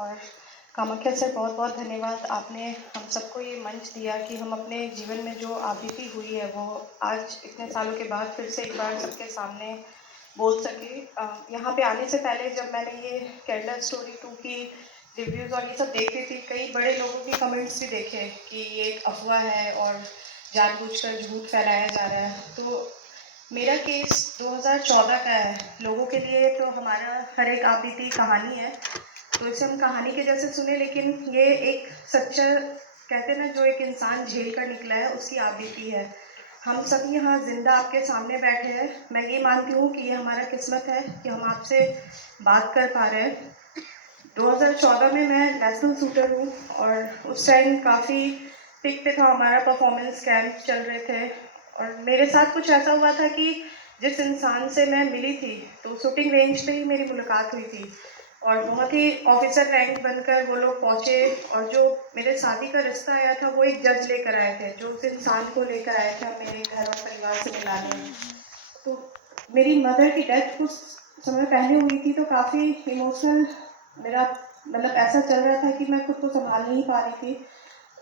और कामाख्या सर बहुत बहुत धन्यवाद। आपने हम सबको ये मंच दिया कि हम अपने जीवन में जो बीती हुई है वो आज इतने सालों के बाद फिर से एक बार सबके सामने बोल सके। यहाँ पे आने से पहले जब मैंने ये केरला स्टोरी 2 की रिव्यूज़ और ये सब देख रही थी, कई बड़े लोगों के कमेंट्स भी देखे कि ये एक अफवाह है और जानबूझकर झूठ फैलाया जा रहा है। तो मेरा केस 2014 का है। लोगों के लिए तो हमारा हर एक बीती कहानी है, तो इसे हम कहानी के जैसे सुने, लेकिन ये एक सच्चा, कहते हैं ना, जो एक इंसान झेल कर निकला है उसकी आप बीती है। हम सब यहाँ जिंदा आपके सामने बैठे हैं। मैं ये मानती हूँ कि ये हमारा किस्मत है कि हम आपसे बात कर पा रहे हैं। 2014 में मैं नेशनल शूटर हूँ और उस टाइम काफ़ी पिक पे था, हमारा परफॉर्मेंस कैंप चल रहे थे और मेरे साथ कुछ ऐसा हुआ था कि जिस इंसान से मैं मिली थी तो शूटिंग रेंज पे ही मेरी मुलाकात हुई थी और बहुत ही ऑफिसर रैंक बनकर वो लोग पहुँचे और जो मेरे शादी का रिश्ता आया था वो एक जज लेकर आए थे, जो उस इंसान को लेकर आए थे मेरे घर और परिवार से मिलाने। तो मेरी मदर की डेथ कुछ समय पहले हुई थी, तो काफ़ी इमोशनल मेरा मतलब ऐसा चल रहा था कि मैं खुद को संभाल नहीं पा रही थी।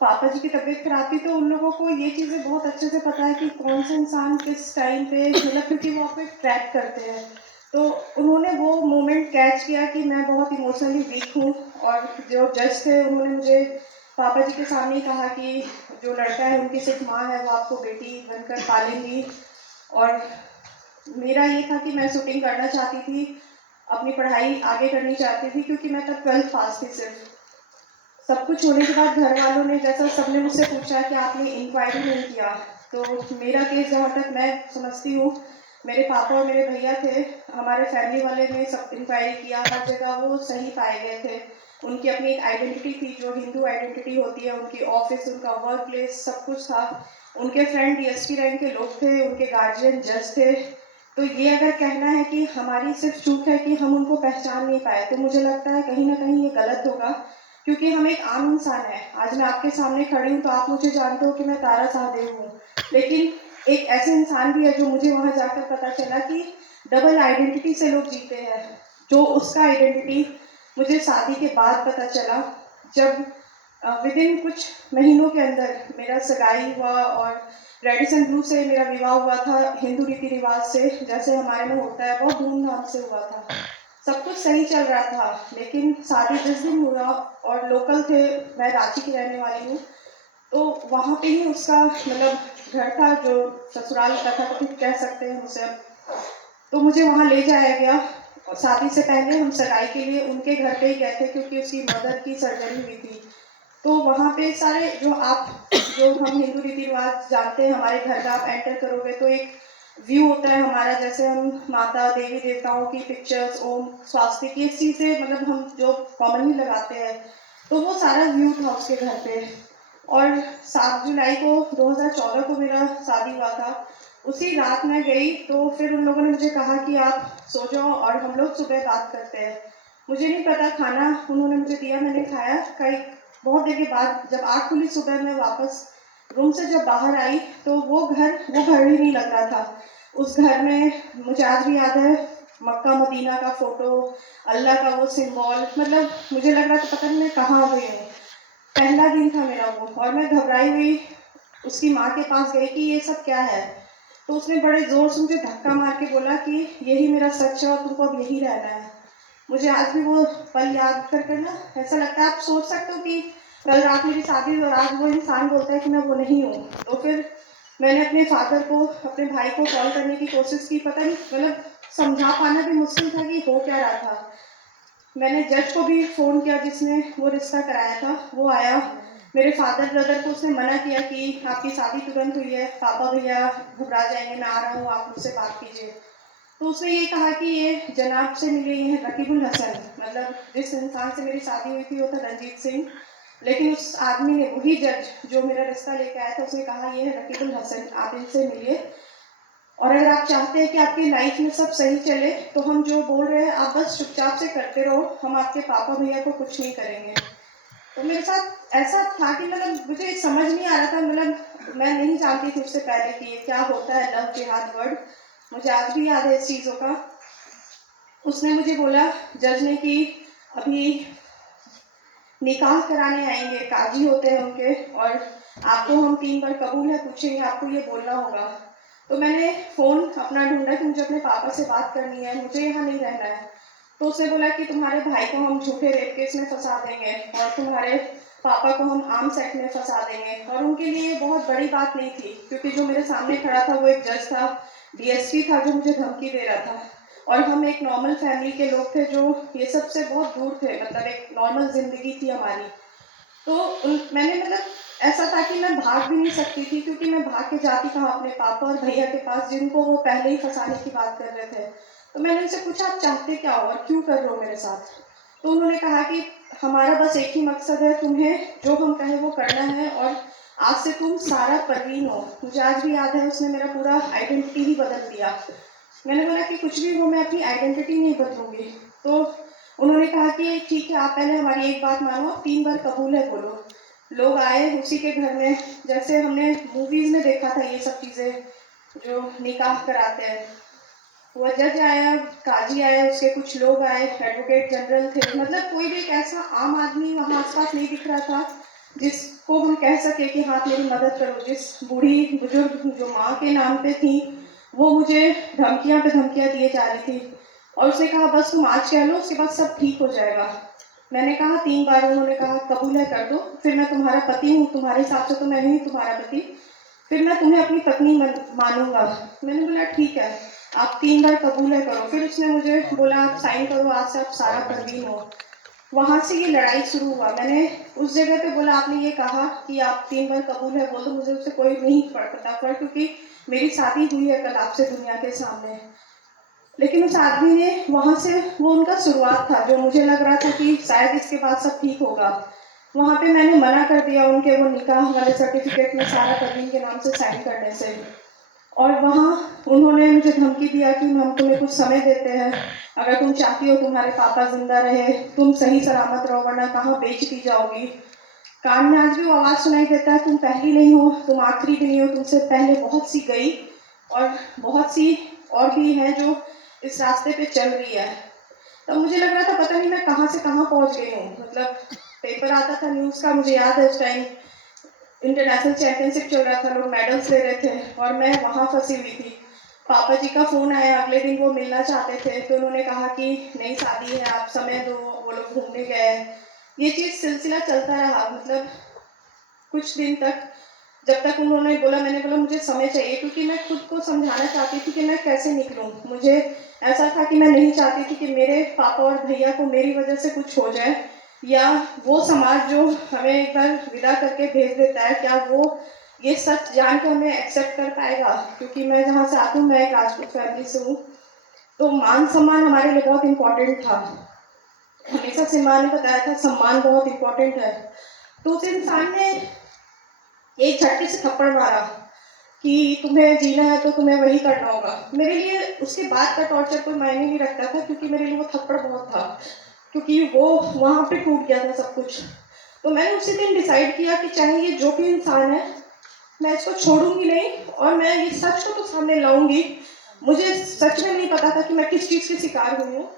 पापा जी की तबीयत खराब थी, तो उन लोगों को ये चीज़ें बहुत अच्छे से पता है कि कौन सा इंसान किस टाइम पे, मतलब क्योंकि वो आपको ट्रैक करते हैं। तो उन्होंने वो मोमेंट कैच किया कि मैं बहुत इमोशनली वीक हूँ और जो जज थे उन्होंने मुझे पापा जी के सामने ही कहा कि जो लड़का है उनकी सिर्फ माँ है, वो आपको बेटी बनकर पालेंगी। और मेरा ये था कि मैं शूटिंग करना चाहती थी, अपनी पढ़ाई आगे करनी चाहती थी, क्योंकि मैं तब 12th पास थी सिर्फ। सब कुछ होने के बाद घर वालों ने, जैसा सबने मुझसे पूछा कि आपने इंक्वायरी नहीं किया, तो मेरा केस जहाँ तक मैं समझती हूँ, मेरे पापा और मेरे भैया थे, हमारे फैमिली वाले ने सब इंक्वायरी किया, हर जगह वो सही पाए गए थे। उनकी अपनी एक आइडेंटिटी थी, जो हिंदू आइडेंटिटी होती है, उनकी ऑफिस, उनका वर्क प्लेस, सब कुछ था। उनके फ्रेंड डीएसपी रैंक के लोग थे, उनके गार्जियन जज थे। तो ये अगर कहना है कि हमारी सिर्फ चूक है कि हम उनको पहचान नहीं पाए, तो मुझे लगता है कहीं ना कहीं ये गलत होगा, क्योंकि हम एक आम इंसान है। आज मैं आपके सामने खड़ी हूँ तो आप मुझे जानते हो कि मैं तारा शाहदेव हूँ, लेकिन एक ऐसे इंसान भी है जो मुझे वहाँ जाकर पता चला कि डबल आइडेंटिटी से लोग जीते हैं। जो उसका आइडेंटिटी मुझे शादी के बाद पता चला, जब विदिन कुछ महीनों के अंदर मेरा सगाई हुआ और रेडिसन ब्लू से मेरा विवाह हुआ था, हिंदू रीति रिवाज से, जैसे हमारे में होता है, बहुत धूमधाम से हुआ था। सब कुछ सही चल रहा था, लेकिन शादी जिस दिन हुआ और लोकल थे, मैं रांची की रहने वाली हूँ, तो वहाँ पे ही उसका मतलब घर था, जो ससुराल तथाकथित कह सकते हैं उसे। तो मुझे वहाँ ले जाया गया और शादी से पहले हम सगाई के लिए उनके घर पे ही गए थे, क्योंकि उसकी मदर की सर्जरी हुई थी। तो वहाँ पे सारे जो हम हिंदू रीति रिवाज जानते हैं, हमारे घर का आप एंटर करोगे तो एक व्यू होता है हमारा, जैसे हम माता देवी देवताओं की पिक्चर्स, ओम स्वास्तिक, ये चीज़ें मतलब हम जो कॉमनली लगाते हैं, तो वो सारा व्यू था उसके घर पे। और 7 जुलाई को 2014 को मेरा शादी हुआ था। उसी रात मैं गई, तो फिर उन लोगों ने मुझे कहा कि आप सो जाओ और हम लोग सुबह बात करते हैं। मुझे नहीं पता, खाना उन्होंने मुझे दिया, मैंने खाया। कई बहुत देर के बाद जब आँख खुली सुबह, मैं वापस रूम से जब बाहर आई तो वो घर ही नहीं लग रहा था। उस घर में मुझे आज भी याद है, मक्का मदीना का फोटो, अल्लाह का वो सिंबल, मतलब मुझे लग रहा था पता नहीं मैं कहाँ आ गई हूँ। पहला दिन था मेरा वो, और मैं घबराई हुई उसकी माँ के पास गई कि ये सब क्या है। तो उसने बड़े जोर से मुझे धक्का मार के बोला कि यही मेरा सच है और तुमको अब यही रहना है। मुझे आज भी वो पल याद करके ना ऐसा लगता है, आप सोच सकते हो कि कल रात मेरी शादी हुई और आज वो इंसान बोलता है कि मैं वो नहीं हूँ। तो फिर मैंने अपने फादर को, अपने भाई को कॉल करने की कोशिश की, पता नहीं मतलब समझा पाना भी मुश्किल था कि हो क्या रहा था। मैंने जज को भी फ़ोन किया जिसने वो रिश्ता कराया था, वो आया। मेरे फादर ब्रदर को उसने मना किया कि आपकी शादी तुरंत हुई है, पापा भैया घबरा जाएंगे, मैं आ रहा हूँ, आप मुझसे बात कीजिए। तो उसने ये कहा कि ये जनाब से मिले, ये हैं रकीबुल हसन, मतलब जिस इंसान से मेरी शादी हुई थी वो था रंजीत सिंह, लेकिन उस आदमी ने, वही जज जो मेरा रिश्ता लेके आया था, उसने कहा ये है रकीबुल हसन, आप इनसे मिलिए। और अगर आप चाहते हैं कि आपकी लाइफ में सब सही चले, तो हम जो बोल रहे हैं आप बस चुपचाप से करते रहो, हम आपके पापा भैया को कुछ नहीं करेंगे। तो मेरे साथ ऐसा था कि मतलब मुझे समझ नहीं आ रहा था, मतलब मैं नहीं जानती थी उससे पहले कि ये क्या होता है लव जिहाद वर्ड। मुझे आज भी याद है इस चीज़ों का। उसने मुझे बोला, जज ने, कि अभी निकाह कराने आएंगे, काजी होते हैं उनके, और आपको हम 3 बार कबूल है पूछेंगे, आपको ये बोलना होगा। तो मैंने फ़ोन अपना ढूंढा कि मुझे अपने पापा से बात करनी है, मुझे यहाँ नहीं रहना है। तो उसने बोला कि तुम्हारे भाई को हम झूठे रेप केस में फंसा देंगे और तुम्हारे पापा को हम आर्म्स एक्ट में फंसा देंगे। और उनके लिए ये बहुत बड़ी बात नहीं थी, क्योंकि जो मेरे सामने खड़ा था वो एक जज था, डीएसपी था, जो मुझे धमकी दे रहा था। और हम एक नॉर्मल फैमिली के लोग थे जो ये सब से बहुत दूर थे, मतलब एक नॉर्मल ज़िंदगी थी हमारी। तो मैंने मतलब ऐसा था कि मैं भाग भी नहीं सकती थी, क्योंकि मैं भाग के जाती कहाँ अपने पापा और भैया के पास, जिनको वो पहले ही फंसाने की बात कर रहे थे। तो मैंने उनसे पूछा, आप चाहते क्या हो और क्यों कर रहे हो मेरे साथ? तो उन्होंने कहा कि हमारा बस एक ही मकसद है, तुम्हें जो हम कहें वो करना है, और आज से तुम सारा परवीन हो। मुझे आज भी याद है, उसने मेरा पूरा आइडेंटिटी ही बदल दिया। मैंने बोला कि कुछ भी हो, मैं अपनी आइडेंटिटी नहीं बदलूंगी। तो उन्होंने कहा कि ठीक है, आप पहले हमारी एक बात मानो, आप 3 बार कबूल है बोलो। लोग आए उसी के घर में, जैसे हमने मूवीज में देखा था ये सब चीज़ें, जो निकाह कराते हैं। वो जज आया, काजी आया, उसके कुछ लोग आए, एडवोकेट जनरल थे, मतलब कोई भी एक ऐसा आम आदमी वहाँ आसपास नहीं दिख रहा था जिसको हम कह सके कि हाँ मेरी मदद करो। जिस बूढ़ी बुजुर्ग जो माँ के नाम पे थी, वो मुझे धमकियाँ पे धमकियाँ दिए जा रही थी, और उसने कहा बस तुम आज कह लो, उसके बाद सब ठीक हो जाएगा। मैंने कहा 3 बार, उन्होंने कहा कबूल है कर दो, फिर मैं तुम्हारा पति हूँ, तुम्हारे हिसाब से तो मैं ही तुम्हारा पति, फिर मैं तुम्हें अपनी पत्नी मानूंगा। मैंने बोला ठीक है, आप 3 बार कबूल है करो। फिर उसने मुझे बोला आप साइन करो, आज से आप सारा परवीन हो। वहाँ से ये लड़ाई शुरू हुआ। मैंने उस जगह पे बोला, आपने ये कहा कि आप 3 बार कबूल है बोल दो, मुझे उससे कोई नहीं पड़ता पर, क्योंकि मेरी शादी हुई है कल आपसे दुनिया के सामने। लेकिन उस आदमी ने वहाँ से, वो उनका शुरुआत था, जो मुझे लग रहा था कि शायद इसके बाद सब ठीक होगा, वहाँ पे मैंने मना कर दिया उनके वो निकाह वाले सर्टिफिकेट में सारा परवीन के नाम से साइन करने से। और वहाँ उन्होंने मुझे धमकी दिया कि हम तुम्हें कुछ समय देते हैं, अगर तुम चाहती हो तुम्हारे पापा जिंदा रहे, तुम सही सलामत रहो, वरना कहाँ बेच दी जाओगी। कान में आज भी वो आवाज़ सुनाई देता है, तुम पहली नहीं हो, तुम आखिरी भी नहीं हो, तुमसे पहले बहुत सी गई और बहुत सी और भी हैं जो इस रास्ते पे चल रही है। तब मुझे लग रहा था पता नहीं मैं कहाँ से कहाँ पहुँच गई हूँ। मतलब पेपर आता था न्यूज़ का, मुझे याद है उस टाइम इंटरनेशनल चैंपियनशिप चल रहा था, लोग मेडल्स ले रहे थे और मैं वहाँ फंसी हुई थी। पापा जी का फ़ोन आया, अगले दिन वो मिलना चाहते थे, तो उन्होंने कहा कि नहीं शादी है, आप समय दो, वो लोग घूमने गए। ये चीज़ सिलसिला चलता रहा, मतलब कुछ दिन तक, जब तक उन्होंने बोला, मैंने बोला मुझे समय चाहिए, क्योंकि मैं खुद को समझाना चाहती थी कि मैं कैसे निकलूं। मुझे ऐसा था कि मैं नहीं चाहती थी कि मेरे पापा और भैया को मेरी वजह से कुछ हो जाए, या वो समाज जो हमें एक बार विदा करके भेज देता है, क्या वो ये सच जान के हमें एक्सेप्ट कर पाएगा। क्योंकि मैं जहाँ से आती हूँ, मैं एक राजपूत फैमिली से हूँ, तो मान सम्मान हमारे लिए बहुत इम्पोर्टेंट था। हमेशा से माँ ने बताया था सम्मान बहुत इम्पोर्टेंट है। तो उस इंसान ने एक झटके से थप्पड़ मारा कि तुम्हें जीना है तो तुम्हें वही करना होगा। मेरे लिए उसके बाद का टॉर्चर कोई मायने नहीं रखता था, क्योंकि मेरे लिए वो थप्पड़ बहुत था, क्योंकि वो वहाँ पे टूट गया था सब कुछ। तो मैंने उसी दिन डिसाइड किया कि चाहे ये जो भी इंसान है, मैं इसको छोड़ूंगी नहीं, और मैं ये सच को तो सामने लाऊंगी। मुझे सच में नहीं पता था कि मैं किस चीज़ की शिकार हुई हूँ।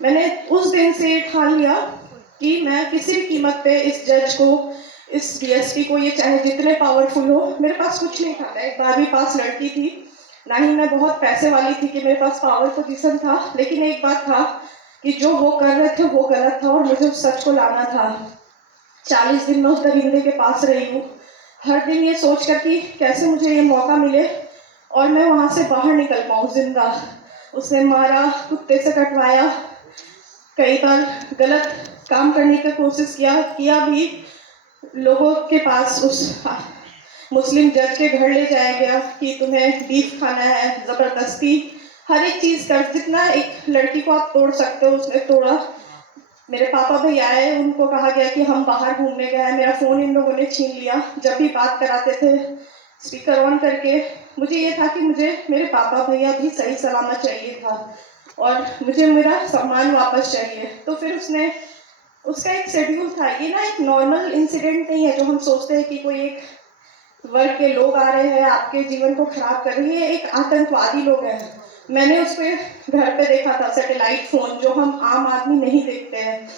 मैंने उस दिन से ठान लिया कि मैं किसी भी कीमत पे इस जज को, इस डीएसपी को, ये चाहे जितने पावरफुल हो, मेरे पास कुछ नहीं था, एक 12वीं पास लड़की थी, ना ही मैं बहुत पैसे वाली थी कि मेरे पास पावर पोजीशन था, लेकिन एक बात था कि जो वो कर रहे थे वो गलत था और मुझे उस सच को लाना था। 40 दिन मैं उस दरिंदे के पास रही हूँ, हर दिन ये सोच कर कि कैसे मुझे ये मौका मिले और मैं वहाँ से बाहर निकल पाऊँ जिंदा। उसने मारा, कुत्ते से कटवाया, कई बार गलत काम करने की कोशिश किया भी। लोगों के पास उस मुस्लिम जज के घर ले जाया गया कि तुम्हें बीफ खाना है, ज़बरदस्ती हर एक चीज़ कर, जितना एक लड़की को आप तोड़ सकते हो उसने तोड़ा। मेरे पापा भैया आए, उनको कहा गया कि हम बाहर घूमने गए हैं, मेरा फ़ोन इन लोगों ने छीन लिया। जब भी बात कराते थे स्पीकर ऑन करके, मुझे ये था कि मुझे मेरे पापा भैया भी सही सलामत चाहिए था और मुझे मेरा सम्मान वापस चाहिए। तो फिर उसने, उसका एक शेड्यूल था। ये ना एक नॉर्मल इंसिडेंट नहीं है जो हम सोचते हैं कि कोई एक वर्ग के लोग आ रहे हैं आपके जीवन को खराब कर रही है, एक आतंकवादी लोग हैं। मैंने उस पर घर पे देखा था सैटेलाइट फोन, जो हम आम आदमी नहीं देखते हैं।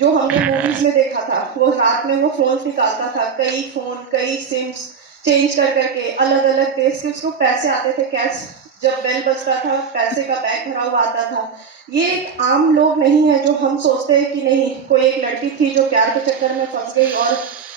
जो हमने मूवीज में देखा था, वो रात में वो फोन निकालता था, कई फोन कई सिम्स चेंज कर करके अलग अलग देश के उसको पैसे आते थे कैश। जब बेल बजता था पैसे का बैग भरा हुआ आता था। ये एक आम लोग नहीं है जो हम सोचते हैं कि नहीं कोई एक लड़की थी जो प्यार के चक्कर में फंस गई और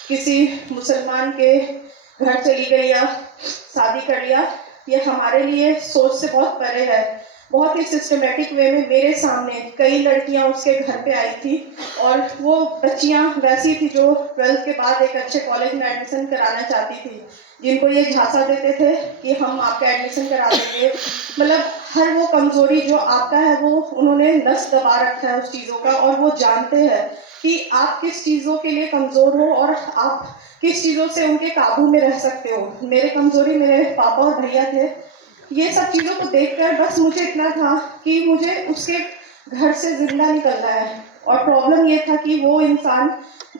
किसी मुसलमान के घर चली गई या शादी कर लिया। ये हमारे लिए सोच से बहुत परे है। बहुत ही सिस्टमेटिक वे में मेरे सामने कई लड़कियां उसके घर पे आई थी और वो बच्चियां वैसी थी जो 12th के बाद एक अच्छे कॉलेज में एडमिशन कराना चाहती थी, जिनको ये झांसा देते थे कि हम आपका एडमिशन करा देंगे। मतलब हर वो कमजोरी जो आपका है वो उन्होंने नस दबा रखा है उस चीज़ों का, और वो जानते हैं कि आप किस चीज़ों के लिए कमज़ोर हो और आप किस चीज़ों से उनके काबू में रह सकते हो। मेरे कमजोरी मेरे पापा और भैया थे। ये सब चीज़ों को देखकर बस मुझे इतना था कि मुझे उसके घर से जिंदा निकलना है। और प्रॉब्लम ये था कि वो इंसान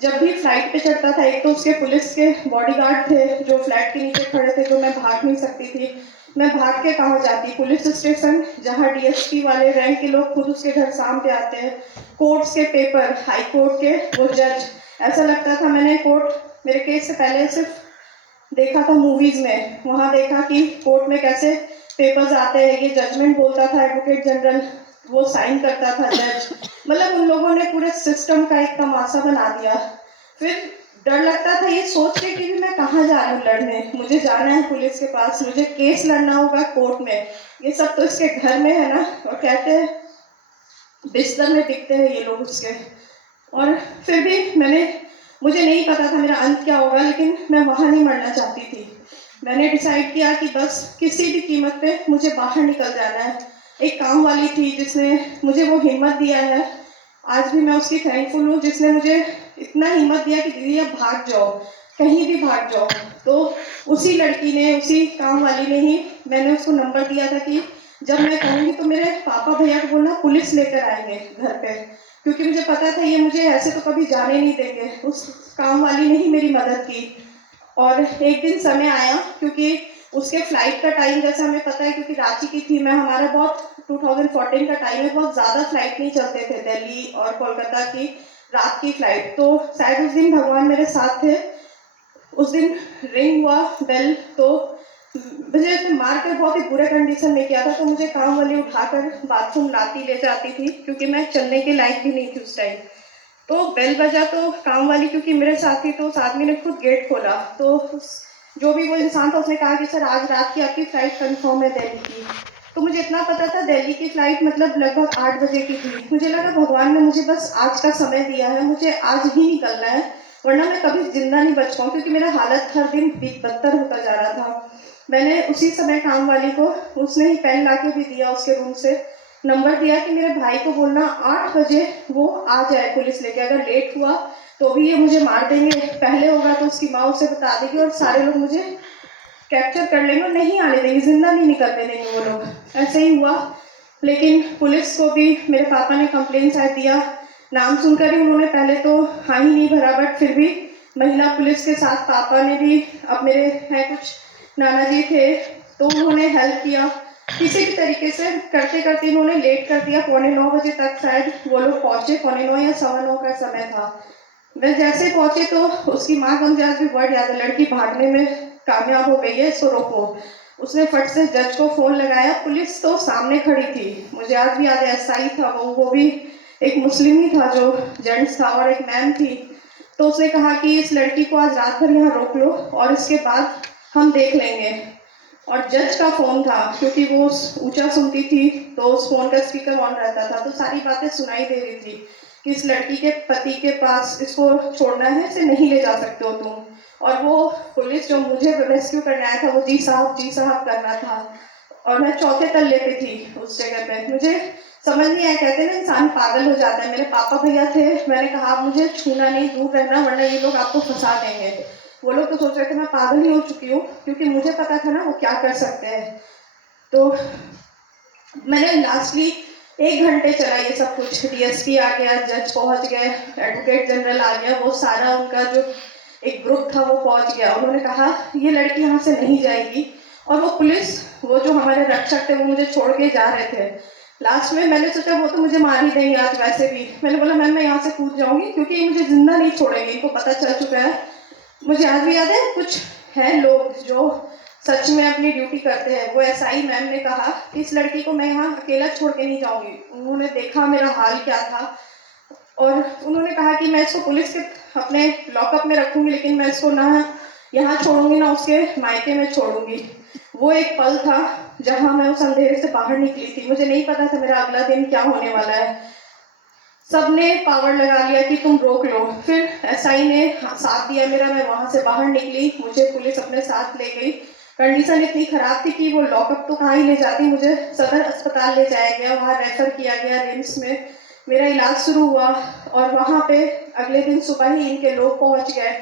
जब भी फ्लाइट पे चढ़ता था, एक तो उसके पुलिस के बॉडीगार्ड थे जो फ्लैट के नीचे खड़े थे, तो मैं भाग नहीं सकती थी। मैं भाग के कहाँ जाती, पुलिस स्टेशन जहाँ डीएसपी वाले रैंक के लोग खुद उसके घर शाम पे आते हैं, कोर्ट्स के पेपर, हाई कोर्ट के वो जज, ऐसा लगता था मैंने कोर्ट मेरे केस से पहले सिर्फ देखा था मूवीज में। वहाँ देखा कि कोर्ट में कैसे पेपर्स आते हैं, ये जजमेंट बोलता था एडवोकेट जनरल, वो साइन करता था जज। मतलब उन लोगों ने पूरे सिस्टम का एक तमाशा बना दिया। फिर डर लगता था ये सोच के कि मैं कहाँ जा रही हूँ लड़ने, मुझे जाना है पुलिस के पास, मुझे केस लड़ना होगा कोर्ट में, ये सब तो इसके घर में है ना। और कहते हैं बिस्तर में दिखते हैं ये लोग उसके। और फिर भी मुझे नहीं पता था मेरा अंत क्या होगा, लेकिन मैं वहाँ नहीं मरना चाहती थी। मैंने डिसाइड किया कि बस किसी भी कीमत पे मुझे बाहर निकल जाना है। एक काम वाली थी जिसने मुझे वो हिम्मत दिया है, आज भी मैं उसकी थैंकफुल हूँ, जिसने मुझे इतना हिम्मत दिया कि दीदी अब भाग जाओ, कहीं भी भाग जाओ। तो उसी लड़की ने, उसी काम वाली ने ही, मैंने उसको नंबर दिया था कि जब मैं कहूँगी तो मेरे पापा भैया को बोलना पुलिस लेकर आएंगे घर पे, क्योंकि मुझे पता था ये मुझे ऐसे तो कभी जाने नहीं देंगे। उस काम वाली ने ही मेरी मदद की। और एक दिन समय आया, क्योंकि उसके फ्लाइट का टाइम जैसे हमें पता है, क्योंकि रांची की थी मैं, हमारा बहुत 2014 का टाइम है, बहुत ज़्यादा फ्लाइट नहीं चलते थे दिल्ली और कोलकाता की रात की फ्लाइट। तो शायद उस दिन भगवान मेरे साथ थे। उस दिन रिंग हुआ बेल, तो मुझे मार कर बहुत ही बुरे कंडीशन में किया था, तो मुझे काम वाली उठाकर बाथरूम लाती ले जाती थी, क्योंकि मैं चलने के लायक भी नहीं थी उस टाइम। तो बेल बजा तो काम वाली क्योंकि मेरे साथ थी, तो उस आदमी ने खुद गेट खोला, तो जो भी वो इंसान था उसने कहा कि सर आज रात की आपकी फ्लाइट कंफर्म है दिल्ली की। तो मुझे इतना पता था दिल्ली की फ्लाइट मतलब लगभग 8 बजे की थी। मुझे लगा भगवान ने मुझे बस आज का समय दिया है, मुझे आज ही निकलना है, वरना मैं कभी जिंदा नहीं बच पाऊँ, क्योंकि मेरा हालत हर दिन बदतर होता जा रहा था। मैंने उसी समय काम वाली को, उसने ही पेन ला के भी दिया उसके रूम से, नंबर दिया कि मेरे भाई को बोलना 8 बजे वो आ जाए पुलिस लेके, अगर लेट हुआ तो भी ये मुझे मार देंगे, पहले होगा तो उसकी माँ उसे बता देगी और सारे लोग मुझे कैप्चर कर लेंगे और नहीं आने देंगे, जिंदा नहीं निकलने देंगे वो लोग। ऐसे ही हुआ। लेकिन पुलिस को भी मेरे पापा ने कंप्लेन शायद दिया, नाम सुनकर ही उन्होंने पहले तो हाँ ही नहीं भरा, बट फिर भी महिला पुलिस के साथ पापा ने भी, अब मेरे हैं कुछ नाना जी थे तो उन्होंने हेल्प किया। किसी भी तरीके से करते करते इन्होंने लेट कर दिया, 8:45 बजे तक शायद वो लोग पहुंचे, 8:45 या 9:15 का समय था। वह जैसे पहुंचे तो उसकी माँ का मुझे आज भी वर्ड याद है, लड़की भागने में कामयाब हो गई है, इसको रोको। उसने फट से जज को फोन लगाया, पुलिस तो सामने खड़ी थी, मुझे आज भी याद है, एसआई था वो भी एक मुस्लिम ही था जो जेंट्स था, और एक मैम थी। तो उसने कहा कि इस लड़की को आज रात भर यहाँ रोक लो और इसके बाद हम देख लेंगे। और जज का फोन था, क्योंकि वो ऊंचा सुनती थी तो उस फोन का स्पीकर ऑन रहता था, तो सारी बातें सुनाई दे रही थी कि इस लड़की के पति के पास इसको छोड़ना है, इसे नहीं ले जा सकते हो तुम। और वो पुलिस जो मुझे रेस्क्यू करने आया था वो जी साहब करना था, और मैं चौथे तल्ले पे थी उस जगह पे। मुझे समझ नहीं आया, कहते ना इंसान पागल हो जाता है। मेरे पापा भैया थे, मैंने कहा मुझे छूना नहीं, दूर रहना, वरना ये लोग आपको फंसा देंगे। वो लोग तो सोच रहे थे मैं पागल ही हो चुकी हूँ, क्योंकि मुझे पता था ना वो क्या कर सकते हैं। तो मैंने लास्टली 1 घंटे चला ये सब कुछ, डीएसपी आ गया, जज पहुंच गए, एडवोकेट जनरल आ गया, वो सारा उनका जो एक ग्रुप था वो पहुंच गया। उन्होंने कहा ये लड़की यहाँ से नहीं जाएगी। और वो पुलिस, वो जो हमारे रक्षक थे वो मुझे छोड़ के जा रहे थे, लास्ट में मैंने सोचा वो तो मुझे मार ही देंगे आज वैसे भी। मैंने बोला मैम मैं यहाँ से कूद जाऊंगी क्योंकि ये मुझे जिंदा नहीं छोड़ेंगे, इनको पता चल चुका है। मुझे आज भी याद है, कुछ है लोग जो सच में अपनी ड्यूटी करते हैं। वो एसआई मैम ने कहा कि इस लड़की को मैं यहाँ अकेला छोड़ के नहीं जाऊंगी। उन्होंने देखा मेरा हाल क्या था और उन्होंने कहा कि मैं इसको पुलिस के अपने लॉकअप में रखूंगी, लेकिन मैं इसको ना यहाँ छोड़ूंगी ना उसके मायके में छोड़ूंगी। वो एक पल था जहाँ मैं उस अंधेरे से बाहर निकली थी। मुझे नहीं पता था मेरा अगला दिन क्या होने वाला है। सबने पावर लगा लिया कि तुम रोक लो। फिर एसआई ने साथ दिया मेरा, मैं वहां से बाहर निकली। मुझे पुलिस अपने साथ ले गई। कंडीशन इतनी खराब थी कि वो लॉकअप तो कहाँ ही ले जाती, मुझे सदर अस्पताल ले जाया गया, वहाँ रेफर किया गया रिम्स में। मेरा इलाज शुरू हुआ और वहाँ पे अगले दिन सुबह ही इनके लोग पहुँच गए।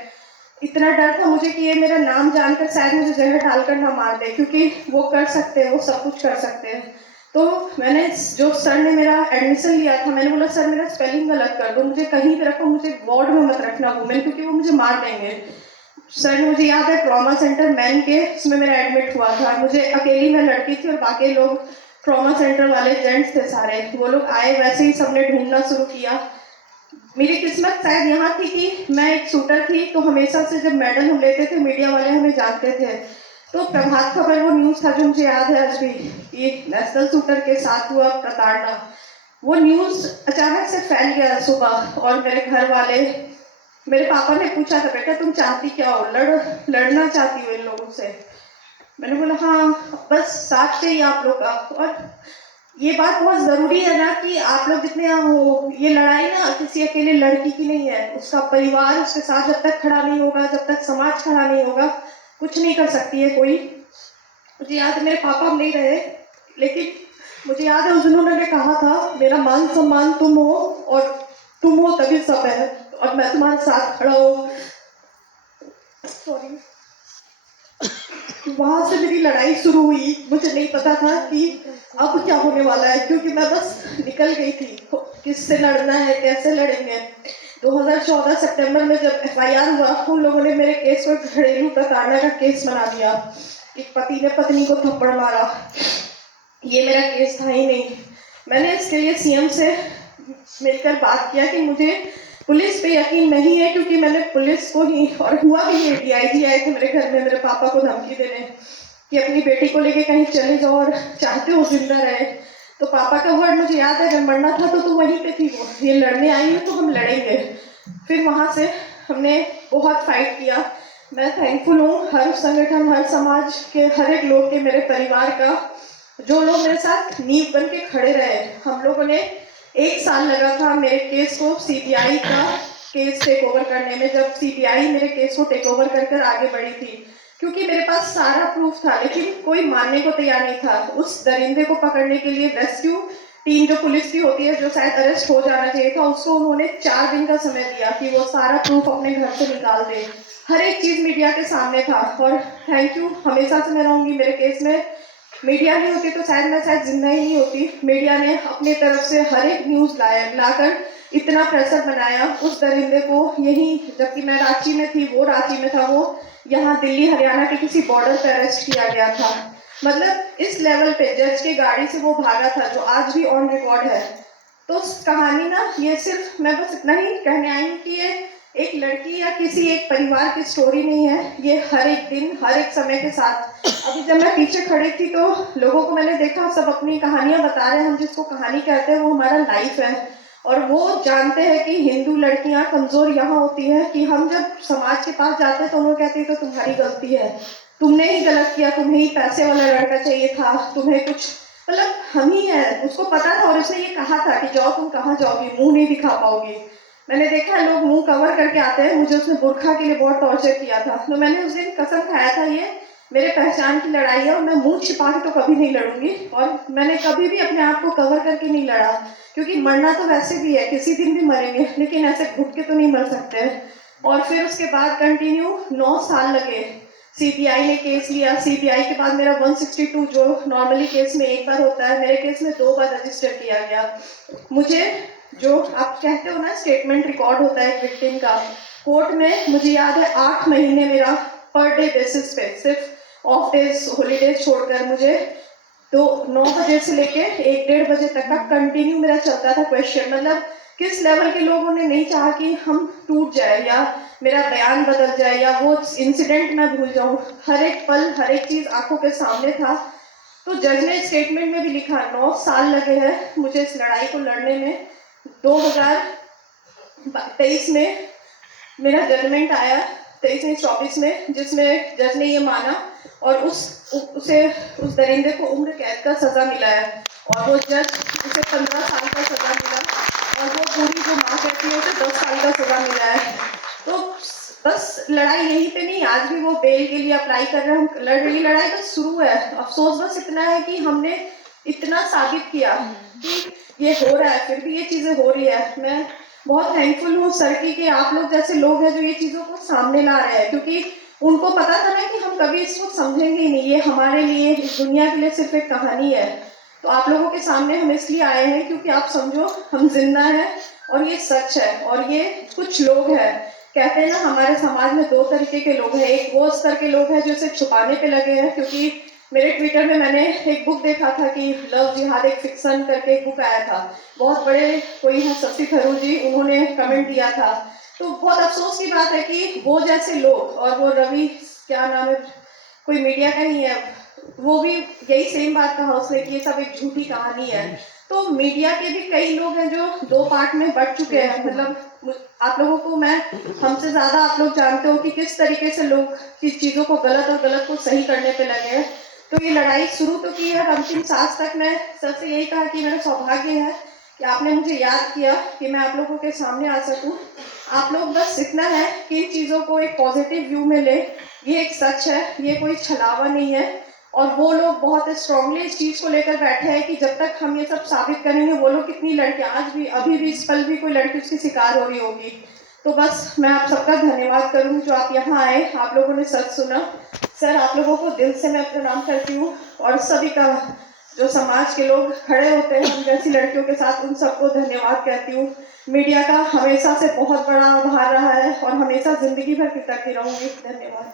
इतना डर था मुझे कि ये मेरा नाम जानकर शायद मुझे जहर डालकर ना मार दे, क्योंकि वो कर सकते हैं, वो सब कुछ कर सकते हैं। तो मैंने, जो सर ने मेरा एडमिशन लिया था, मैंने बोला सर मेरा स्पेलिंग गलत कर दो, मुझे कहीं भी रखो, मुझे वार्ड में मत रखना वुमेन, क्योंकि वो मुझे मार देंगे। सर ने, मुझे याद है, ट्रॉमा सेंटर मैन के उसमें मेरा एडमिट हुआ था। मुझे अकेली मैं लड़की थी और बाकी लोग ट्रॉमा सेंटर वाले जेंट्स थे सारे। वो लोग आए, वैसे ही सबने ढूंढना शुरू किया। मेरी किस्मत शायद यहाँ थी कि मैं एक शूटर थी, तो हमेशा से जब मेडल हम लेते थे मीडिया वाले हमें जानते थे। तो प्रभात खबर वो न्यूज़ था जो मुझे याद है आज भी, ये नेशनल शूटर के साथ हुआ प्रताड़ना। वो न्यूज़ अचानक से फैल गया सुबह, और मेरे घर वाले, मेरे पापा ने पूछा था बेटा तुम चाहती क्या हो, लड़ना चाहती हो इन लोगों से? मैंने बोला हाँ, बस साथ चाहिए आप लोग का। और ये बात बहुत ज़रूरी है ना कि आप लोग जितने हो, ये लड़ाई ना किसी अकेले लड़की की नहीं है, उसका परिवार उसके साथ जब तक खड़ा नहीं होगा, जब तक समाज खड़ा नहीं होगा, कुछ नहीं कर सकती है कोई। मुझे याद है मेरे पापा नहीं रहे, लेकिन मुझे याद है उस दिन उन्होंने कहा था मेरा मान सम्मान तुम हो, और तुम हो तभी सब है, और मैं तुम्हारे साथ खड़ा हूँ। सॉरी। वहां से मेरी लड़ाई शुरू हुई। मुझे नहीं पता था कि अब क्या होने वाला है, क्योंकि मैं बस निकल गई थी। किससे लड़ना है, कैसे लड़ेंगे। 2014 सितंबर में जब एफआईआर हुआ, उन लोगों ने मेरे केस को घरेलू प्रताड़ना का केस बना दिया। एक पति ने पत्नी को थप्पड़ मारा। ये मेरा केस था ही नहीं। मैंने इसके लिए सीएम से मिलकर बात किया कि मुझे पुलिस पे यकीन नहीं है, क्योंकि मैंने पुलिस को ही, और हुआ भी ये, डीआईजी आए थे मेरे घर में मेरे पापा को धमकी देने कि अपनी बेटी को लेके कहीं चले जाओ और चाहते हो जिंदा रहे। तो पापा का वर्ड मुझे याद है, जब मरना था तो वहीं पे थी वो, ये लड़ने आई है तो हम लड़ेंगे। फिर वहाँ से हमने बहुत फाइट किया। मैं थैंकफुल हूँ हर संगठन, हर समाज के हर एक लोग के, मेरे परिवार का, जो लोग मेरे साथ नींव बन के खड़े रहे। हम लोगों ने 1 साल लगा था मेरे केस को सीबीआई का केस टेक ओवर करने में, जब सीबीआई मेरे केस को टेक ओवर कर आगे बढ़ी थी, क्योंकि मेरे पास सारा प्रूफ था, लेकिन कोई मानने को तैयार नहीं था। उस दरिंदे को पकड़ने के लिए रेस्क्यू टीम जो पुलिस की होती है, जो शायद अरेस्ट हो जाना चाहिए था, उसको उन्होंने 4 दिन का समय दिया कि वो सारा प्रूफ अपने घर से निकाल दे। हर एक चीज़ मीडिया के सामने था, और थैंक यू, हमेशा से मैं रहूँगी। मेरे केस में मीडिया नहीं होती तो शायद मैं जिंदा ही नहीं होती। मीडिया ने अपनी तरफ से हर एक न्यूज़ लाकर इतना प्रेशर बनाया उस दरिंदे को। यही, जबकि मैं रांची में थी, वो रांची में था, वो यहाँ दिल्ली हरियाणा के किसी बॉर्डर पर अरेस्ट किया गया था। मतलब इस लेवल पे जज के गाड़ी से वो भागा था, जो आज भी ऑन रिकॉर्ड है। तो कहानी ना, ये सिर्फ मैं बस इतना ही कहने आई हूँ कि ये एक लड़की या किसी एक परिवार की स्टोरी नहीं है, ये हर एक दिन, हर एक समय के साथ। अभी जब मैं पीछे खड़ी थी तो लोगों को मैंने देखा, सब अपनी कहानियां बता रहे हैं। हम जिसको कहानी कहते हैं वो हमारा लाइफ है, और वो जानते हैं कि हिंदू लड़कियां कमजोर यहाँ होती है कि हम जब समाज के पास जाते हैं तो उन्होंने कहते हैं तो तुम्हारी गलती है, तुमने ही गलत किया, तुम्हें ही पैसे वाला लड़का चाहिए था, तुम्हें कुछ, मतलब हम ही है। उसको पता था, और उसने ये कहा था कि जाओ, तुम कहाँ जाओगी, मुंह नहीं दिखा पाओगी। मैंने देखा है लोग मुंह कवर करके आते हैं। मुझे उसने बुर्खा के लिए बहुत टॉर्चर किया था, तो मैंने उस दिन कसम खाया था ये मेरे पहचान की लड़ाई है, और मैं मुंह छिपा के तो कभी नहीं लड़ूंगी। और मैंने कभी भी अपने आप को कवर करके नहीं लड़ा, क्योंकि मरना तो वैसे भी है, किसी दिन भी मरेंगे, लेकिन ऐसे घुट के तो नहीं मर सकते। और फिर उसके बाद कंटिन्यू 9 साल लगे। सीबीआई ने केस लिया, सीबीआई के बाद मेरा 162 जो नॉर्मली केस में एक बार होता है, मेरे केस में 2 बार रजिस्टर किया गया। मुझे, जो आप कहते हो ना स्टेटमेंट रिकॉर्ड होता है विक्टिम का, कोर्ट में मुझे याद है 8 महीने मेरा पर डे बेसिस पे, सिर्फ ऑफ डेज हॉलीडेज छोड़कर, मुझे तो 9 बजे से लेके 1-1:30 बजे तक का कंटिन्यू मेरा चलता था क्वेश्चन। मतलब किस लेवल के लोगों ने नहीं चाहा कि हम टूट जाए या मेरा बयान बदल जाए या वो इंसिडेंट मैं भूल जाऊं। हर एक पल, हर एक चीज आंखों के सामने था। तो जज ने स्टेटमेंट में भी लिखा 9 साल लगे हैं मुझे इस लड़ाई को लड़ने में। 2023 में मेरा जजमेंट आया, 23 नहीं 24 में, जिसमें जज ने ये माना और उस दरिंदे को उम्र कैद का सजा मिला है और वो जज उसे 15 साल का सजा मिला और वो पूरी जो माँ कहती है उसे 10 साल का सजा मिला है। तो बस लड़ाई यहीं पे नहीं, आज भी वो बेल के लिए अप्लाई कर रहे हैं, हम लड़ रही लड़ाई बस शुरू है। अफसोस बस इतना है कि हमने इतना साबित किया कि ये हो रहा है, फिर भी ये चीजें हो रही है। मैं बहुत थैंकफुल हूँ सर की कि आप लोग जैसे लोग हैं जो ये चीजों को सामने ला रहे हैं, क्योंकि उनको पता था ना कि हम कभी इसको समझेंगे ही नहीं, ये हमारे लिए, इस दुनिया के लिए सिर्फ एक कहानी है। तो आप लोगों के सामने हम इसलिए आए हैं क्योंकि आप समझो हम जिंदा हैं और ये सच है। और ये कुछ लोग हैं, कहते हैं ना हमारे समाज में 2 तरीके के लोग हैं। एक वो स्तर के लोग हैं जो इसे छुपाने पे लगे हैं, क्योंकि मेरे ट्विटर में मैंने एक बुक देखा था कि लव जिहाद एक फिक्शन करके एक बुक आया था, बहुत बड़े कोई है शशि थरूर जी, उन्होंने कमेंट दिया था। तो बहुत अफसोस की बात है कि वो जैसे लोग, और वो रवि क्या नाम है, कोई मीडिया का ही है, वो भी यही सेम बात कहा उसने कि ये सब एक झूठी कहानी है। तो मीडिया के भी कई लोग हैं जो 2 पार्ट में बट चुके हैं। मतलब आप लोगों को मैं, हमसे ज्यादा आप लोग जानते हो कि किस तरीके से लोग किस चीजों को गलत और गलत को सही करने पे लगे हैं। तो ये लड़ाई शुरू तो की है, अंतिम सांस तक मैं सर से यही कहा कि मेरा सौभाग्य है कि आपने मुझे याद किया कि मैं आप लोगों के सामने आ सकूं। आप लोग बस इतना है कि इन चीज़ों को एक पॉजिटिव व्यू में ले, ये एक सच है, ये कोई छलावा नहीं है। और वो लोग बहुत स्ट्रांगली इस चीज़ को लेकर बैठे हैं कि जब तक हम ये सब साबित करेंगे, वो लोग कितनी लड़कियां आज भी, अभी भी इस पल भी कोई लड़की उसकी शिकार हो रही होगी। तो बस मैं आप सबका धन्यवाद करूंगी जो आप यहाँ आए, आप लोगों ने सच सुना। सर आप लोगों को दिल से मैं प्रणाम करती हूँ और सभी का जो समाज के लोग खड़े होते हैं हम जैसी लड़कियों के साथ, उन सबको धन्यवाद कहती हूँ। मीडिया का हमेशा से बहुत बड़ा आभार रहा है और हमेशा जिंदगी भर कृतज्ञ रहूंगी। धन्यवाद।